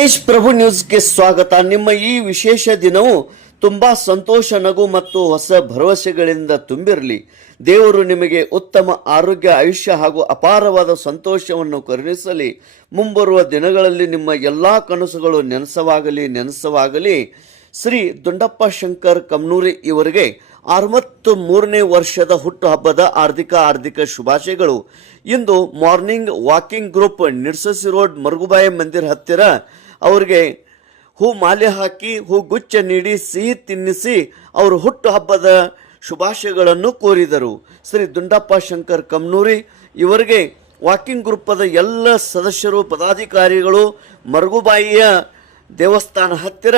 ತೇಜ್ ಪ್ರಭು ನ್ಯೂಸ್ಗೆ ಸ್ವಾಗತ. ನಿಮ್ಮ ಈ ವಿಶೇಷ ದಿನವು ತುಂಬಾ ಸಂತೋಷ, ನಗು ಮತ್ತು ಹೊಸ ಭರವಸೆಗಳಿಂದ ತುಂಬಿರಲಿ. ದೇವರು ನಿಮಗೆ ಉತ್ತಮ ಆರೋಗ್ಯ, ಆಯುಷ್ಯ ಹಾಗೂ ಅಪಾರವಾದ ಸಂತೋಷವನ್ನು ಕರುಣಿಸಲಿ. ಮುಂಬರುವ ದಿನಗಳಲ್ಲಿ ನಿಮ್ಮ ಎಲ್ಲಾ ಕನಸುಗಳು ನೆನಸವಾಗಲಿ. ಶ್ರೀ ದುಂಡಪ್ಪ ಶಂಕರ್ ಕಮ್ನೂರಿ ಇವರಿಗೆ 63ನೇ ವರ್ಷದ ಹುಟ್ಟುಹಬ್ಬದ ಹಾರ್ದಿಕ ಶುಭಾಶಯಗಳು. ಇಂದು morning walking group ನಿಡ್ಸಸಿ road Marugubai ಮಂದಿರ ಹತ್ತಿರ ಅವರಿಗೆ ಹೂ ಮಾಲೆ ಹಾಕಿ ಹೂಗುಚ್ಛ ನೀಡಿ ಸಿಹಿ ತಿನ್ನಿಸಿ ಅವರು ಹುಟ್ಟುಹಬ್ಬದ ಶುಭಾಶಯಗಳನ್ನು ಕೋರಿದರು. ಶ್ರೀ ದುಂಡಪ್ಪ ಶಂಕರ್ ಕಮ್ನೂರಿ ಇವರಿಗೆ ವಾಕಿಂಗ್ ಗ್ರೂಪದ ಎಲ್ಲ ಸದಸ್ಯರು, ಪದಾಧಿಕಾರಿಗಳು ಮರುಗುಬಾಯಿಯ ದೇವಸ್ಥಾನ ಹತ್ತಿರ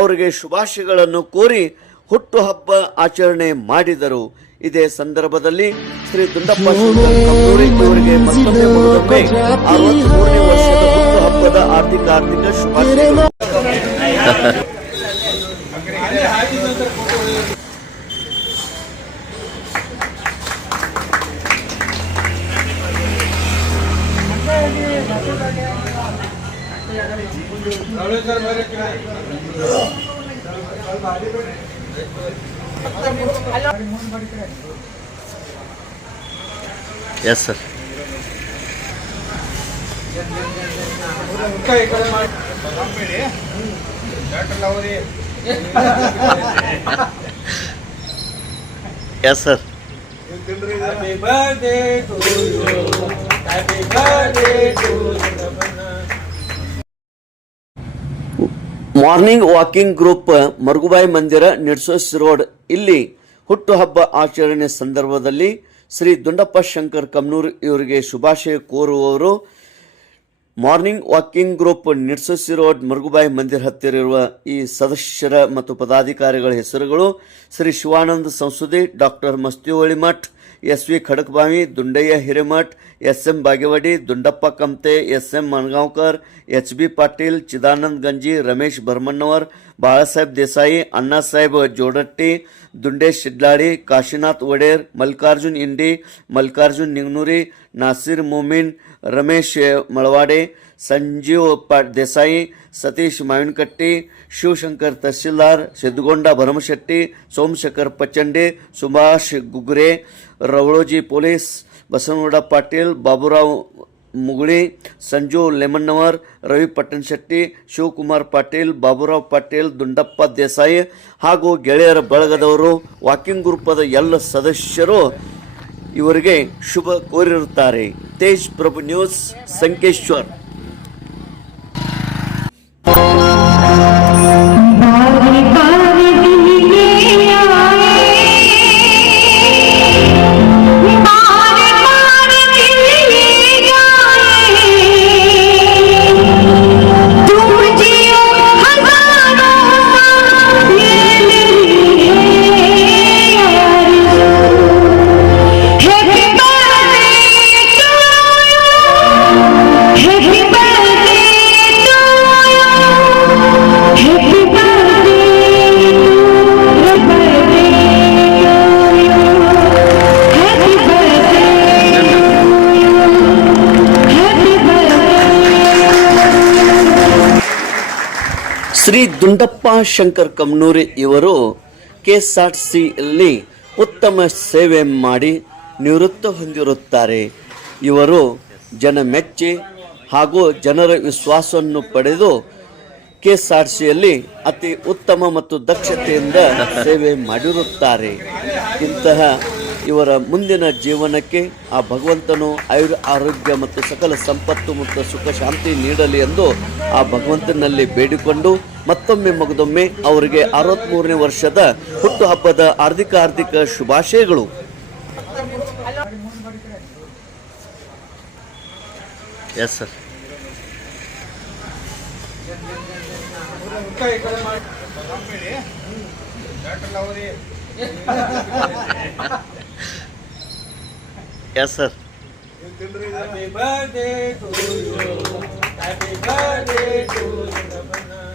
ಅವರಿಗೆ ಶುಭಾಶಯಗಳನ್ನು ಕೋರಿ ಹುಟ್ಟುಹಬ್ಬ ಆಚರಣೆ ಮಾಡಿದರು. ಇದೇ ಸಂದರ್ಭದಲ್ಲಿ ಶ್ರೀ ದುಂಡಪ್ಪ ಶಂಕರ್ ಕಮ್ನೂರಿ ಇವರಿಗೆ ಮತ್ತೊಮ್ಮೆ 63ನೇ ವರ್ಷದ ಹುಟ್ಟುಹಬ್ಬದ ಹಾರ್ದಿಕ ಶುಭಾಶಯಗಳು. Yes, sir. Yes, sir. Happy birthday to you. Happy birthday to you. Morning walking group Marugubai ಮಂದಿರ ನಿಡ್ಸೋಸ್ ರೋಡ್ ಇಲ್ಲಿ ಹುಟ್ಟುಹಬ್ಬ ಆಚರಣೆ ಸಂದರ್ಭದಲ್ಲಿ ಶ್ರೀ ದುಂಡಪ್ಪ ಶಂಕರ್ ಕಮ್ನೂರ್ ಇವರಿಗೆ ಶುಭಾಶಯ ಕೋರುವವರು morning walking group Nidsosi road Marugubai ಮಂದಿರ ಹತ್ತಿರ ಇರುವ ಈ ಸದಸ್ಯರ ಮತ್ತು ಪದಾಧಿಕಾರಿಗಳ ಹೆಸರುಗಳು: Shri Shivanand Sansudi, doctor Mastiholi Math, S V Khadakbavi, Dundayya Hiremath, S M Bagewadi, Dundappa Kamte, S M Managaonkar, H B Patil, Chidanand Ganji, Ramesh Bharamannavar, Balasaheb Desai, Annasaheb Jodatti, Dundesh Shidladi, Kashinath Oder, Mallikarjun Indi, Mallikarjun Ningnuri, Nasir Momin, Ramesh Malawade, Sanjeev Desai, Satish Mavinakatti, Shivashankar Tahsildar, Siddagonda Bharamashetti, Somashekar ಪಚ್ಚಂಡೆ, Subhash ಗುಗ್ರೆ, ರವಳೋಜಿ police, Basavanagouda Patil, Baburao ಮುಗುಳಿ, ಸಂಜು ಲೆಮನ್ನವರ್, ರವಿ ಪಟ್ಟಣಶೆಟ್ಟಿ, ಶಿವಕುಮಾರ್ ಪಾಟೀಲ್, ಬಾಬುರಾವ್ ಪಾಟೀಲ್, ದುಂಡಪ್ಪ ದೇಸಾಯಿ ಹಾಗೂ ಗೆಳೆಯರ ಬಳಗದವರು, ವಾಕಿಂಗ್ ಗ್ರೂಪದ ಎಲ್ಲ ಸದಸ್ಯರು ಇವರಿಗೆ ಶುಭ ಕೋರಿರುತ್ತಾರೆ. ತೇಜ್ ಪ್ರಭು ನ್ಯೂಸ್, ಸಂಕೇಶ್ವರ್. ಶ್ರೀ ದುಂಡಪ್ಪ ಶಂಕರ್ ಕಮ್ನೂರಿ ಇವರು ಕೆಎಸ್ಆರ್ಟಿಸಿಯಲ್ಲಿ ಉತ್ತಮ ಸೇವೆ ಮಾಡಿ ನಿವೃತ್ತ ಹೊಂದಿರುತ್ತಾರೆ. ಇವರು ಜನಮೆಚ್ಚಿ ಹಾಗೂ ಜನರ ವಿಶ್ವಾಸವನ್ನು ಪಡೆದು ಕೆಎಸ್ಆರ್ಟಿಸಿಯಲ್ಲಿ ಅತಿ ಉತ್ತಮ ಮತ್ತು ದಕ್ಷತೆಯಿಂದ ಸೇವೆ ಮಾಡಿರುತ್ತಾರೆ. ಇಂತಹ ಇವರ ಮುಂದಿನ ಜೀವನಕ್ಕೆ ಆ ಭಗವಂತನು ಆರೋಗ್ಯ ಮತ್ತು ಸಕಲ ಸಂಪತ್ತು ಮತ್ತು ಸುಖ ಶಾಂತಿ ನೀಡಲಿ ಎಂದು ಆ ಭಗವಂತನಲ್ಲಿ ಬೇಡಿಕೊಂಡು ಮತ್ತೊಮ್ಮೆ ಮಗದೊಮ್ಮೆ ಅವರಿಗೆ 63ನೇ ವರ್ಷದ ಹುಟ್ಟುಹಬ್ಬದ ಹಾರ್ದಿಕ ಶುಭಾಶಯಗಳು. Yes sir. Yes, sir. Happy birthday to you. Happy birthday to you.